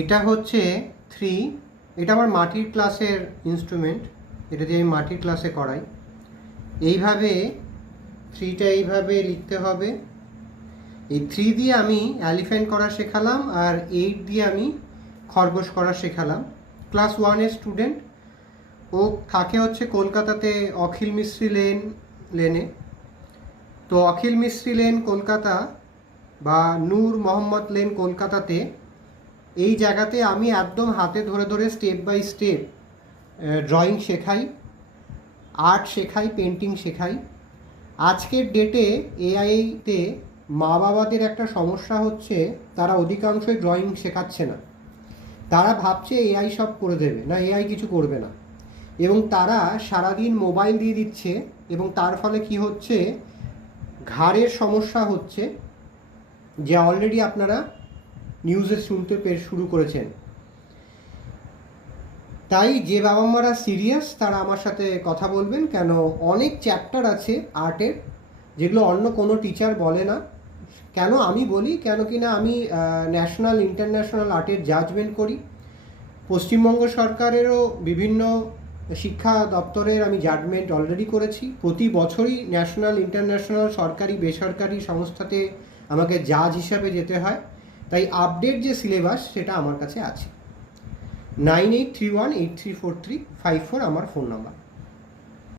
এটা হচ্ছে 3, এটা আমার মাটির ক্লাসের ইনস্ট্রুমেন্ট, এটা দিয়ে আমি মাটির ক্লাসে করাই। এইভাবে 3টা এইভাবে লিখতে হবে। এই 3 দিয়ে আমি এলিফ্যান্ট করা শেখালাম, আর 8 দিয়ে আমি খরগোশ করা শেখালাম। ক্লাস 1-এর স্টুডেন্ট, ও থাকে হচ্ছে কলকাতাতে অখিল মিস্ত্রি লেনে। তো অখিল মিস্ত্রি লেন কলকাতা বা নূর মোহাম্মদ লেন কলকাতাতে, এই জায়গাতে আমি একদম হাতে ধরে ধরে স্টেপ বাই স্টেপ ড্রয়িং শেখাই, আর্ট শেখাই, পেন্টিং শেখাই। আজকের ডেটে এআইতে মা বাবাদের একটা সমস্যা হচ্ছে, তারা অধিকাংশই ড্রয়িং শেখাচ্ছে না। তারা ভাবছে এআই সব করে দেবে, না এআই কিছু করবে না, এবং তারা সারাদিন মোবাইল দিয়ে দিচ্ছে, এবং তার ফলে কি হচ্ছে, ঘাড়ের সমস্যা হচ্ছে, যে অলরেডি আপনারা নিউজে শুনতে শুরু করেছেন। তাই যে বাবা মারা সিরিয়াস তারা আমার সাথে কথা বলবেন, কেন অনেক চ্যাপ্টার আছে আর্টের যেগুলো অন্য কোনো টিচার বলে না। কেন আমি বলি, কেন কি না আমি ন্যাশনাল ইন্টারন্যাশনাল আর্টের জাজমেন্ট করি। পশ্চিমবঙ্গ সরকারেরও বিভিন্ন শিক্ষা দপ্তরের আমি জাজমেন্ট অলরেডি করেছি। প্রতি বছরই ন্যাশনাল ইন্টারন্যাশনাল সরকারি বেসরকারি সংস্থাতে আমাকে জাজ হিসাবে যেতে হয়। তাই আপডেট যে সিলেবাস সেটা আমার কাছে আছে। 9831834354 আমার ফোন নাম্বার।